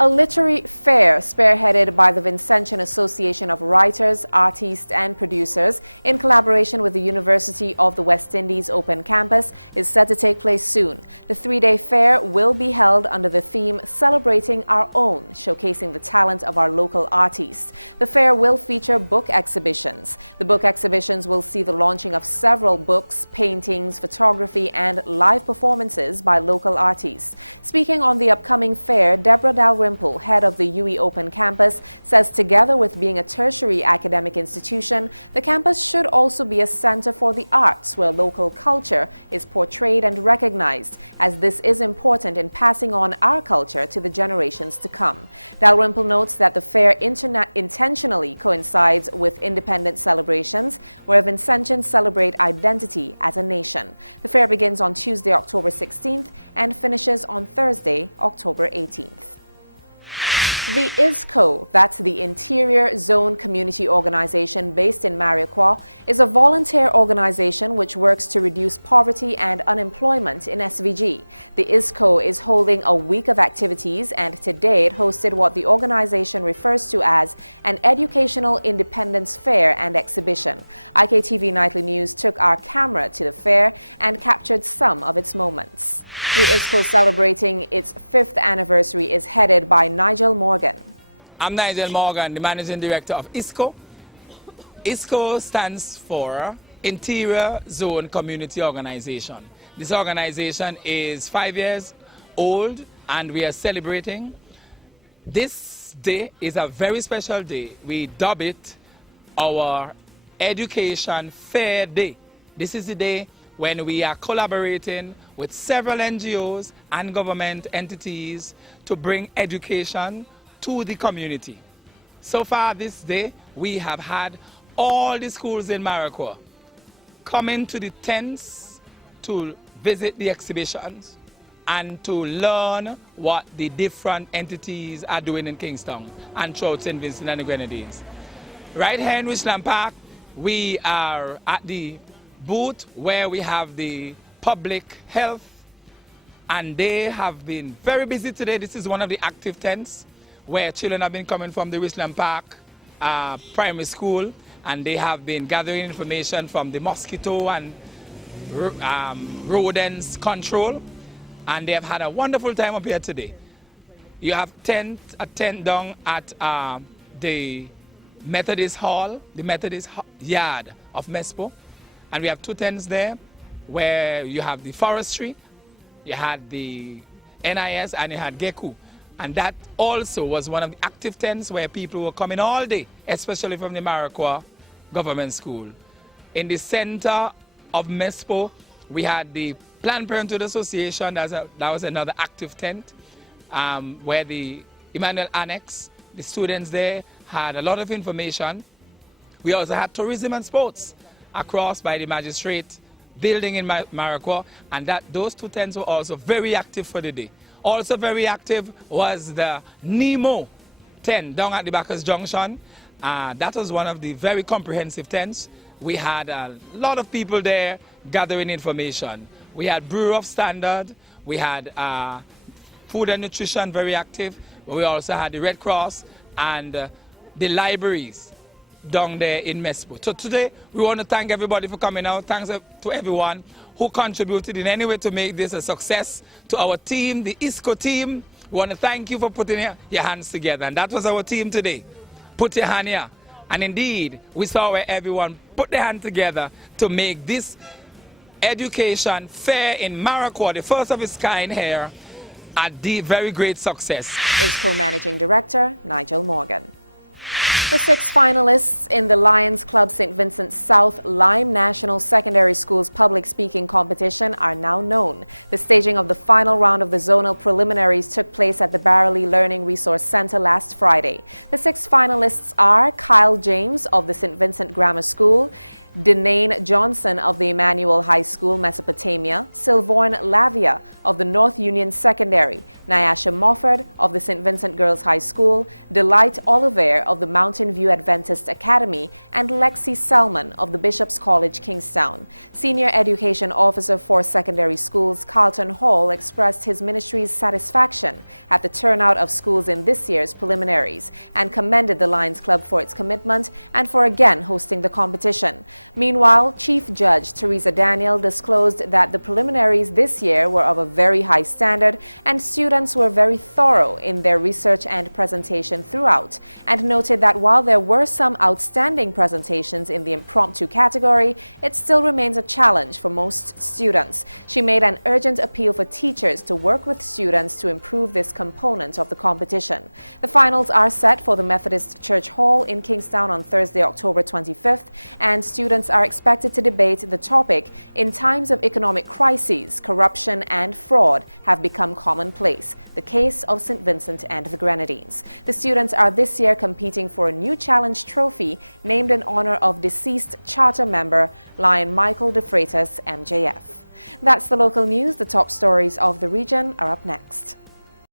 A literary fair spearheaded by the Vincentian Association of Writers, Artists and Producers in collaboration with the University of the West Indies Open Campus is set to take place soon. The three-day fair will be held under the theme Celebrating Our Own, showcasing the talent of our local artists. The fair will feature book exhibitions. The book exhibitions will see the launching of several books, paintings, photography and live performances by local artists. Speaking on the upcoming fair, Deborah Dalrymple, head of the UE Open Campus, says together with being a tertiary academic institution, the campus should also be a center for the arts where local culture is portrayed and recognized, as this is important in passing on our culture to the generations to come. Dalrymple notes that the fair intentionally coincides with independence celebrations, where Vincentians celebrate identity as a nation. The fair begins on Tuesday, October 16th and finishes on Thursday, October 18th. The ISCO, that's the Interior Zone Community Organization based in Mariquar, is a volunteer organization which works to reduce poverty and unemployment in SVG. The ISCO is holding a week of activities, and today it hosted what the organization refers to as an educational independence fair and exhibition. IKTV Nightly News took our camera to the fair and captured some of its moments. The ISCO celebrating its 5th anniversary is headed by Nigel Morgan. I'm Nigel Morgan, the Managing Director of ISCO. ISCO stands for Interior Zone Community Organization. This organization is 5 years old and we are celebrating. This day is a very special day. We dub it our Education Fair Day. This is the day when we are collaborating with several NGOs and government entities to bring education to the community. So far this day, we have had all the schools in Mariquar coming to the tents to visit the exhibitions and to learn what the different entities are doing in Kingston and throughout St. Vincent and the Grenadines. Right here in Richland Park, we are at the booth where we have the public health, and they have been very busy today. This is one of the active tents where children have been coming from the Richland Park primary school, and they have been gathering information from the mosquito and rodents control, and they have had a wonderful time up here today. You have a tent down at the Methodist Hall, the Methodist Yard of Mespo, and we have 2 tents there where you have the forestry, you had the NIS, and you had GECU. And that also was one of the active tents where people were coming all day, especially from the Mariquar Government School. In the center of Mespo, we had the Planned Parenthood Association. That was another active tent where the Emmanuel Annex, the students there, had a lot of information. We also had tourism and sports across by the magistrate building in Mariquar, and those 2 tents were also very active for the day. Also very active was the Nemo tent down at the Bacchus Junction. That was one of the very comprehensive tents. We had a lot of people there gathering information. We had Bureau of Standard, we had food and nutrition very active. We also had the Red Cross and the libraries down there in Mespo. So today we want to thank everybody for coming out. Thanks to everyone who contributed in any way to make this a success. To our team, the ISCO team, we want to thank you for putting your hands together. And that was our team today. Put your hand here. And indeed, we saw where everyone put their hand together to make this education fair in Mariquar, the first of its kind here, a very great success. ISCO Managing Director Nigel Morgan. The 6 finalists in the Lions Club St. Vincent South Lyme National Secondary School's public speaking competition are now known. The staging of the final round of the zonal preliminaries took place at the Barrowley Learning Resource Center last Friday. The 6 finalists are Kyle James of the St. Vincent Grammar School, Denane Johnson of the Emmanuel High School, Mesopotamia, Silvorn Lavia of the North Union Secondary, Nyasha Mofford of the St. Vincent Girls High School, Delight Oliver of the Mountain View Adventist Academy, and Lexi Selman of the Bishop's College, Kingstown. Senior Education Officer for Secondary Schools, Carlton Hall, expressed his ministry's satisfaction at the turnout of schools in this year's preliminaries and commended the Lions Club for its commitment and for again hosting the competition. Meanwhile, Chief Judge Teresa Daniel disclosed that the preliminaries this year were of a very high standard and students were very thorough in their research and presentation throughout, and noted that while there were some outstanding presentations in the impromptu category, it still remains a challenge for most students. She made an urgent appeal for teachers to work with students to improve this component of the competition. The finals are set for the Methodist Church Hall in Kingstown on Thursday, October 25th, and students are expected to debate the topic, "In times of economic crises, corruption and fraud have become commonplace. The case of St. Vincent and the Grenadines." The students are this year competing for a new challenge trophy named in honor of deceased charter member Lion Michael De Freitas, MJF. That's the local news. The top stories of the region are up next.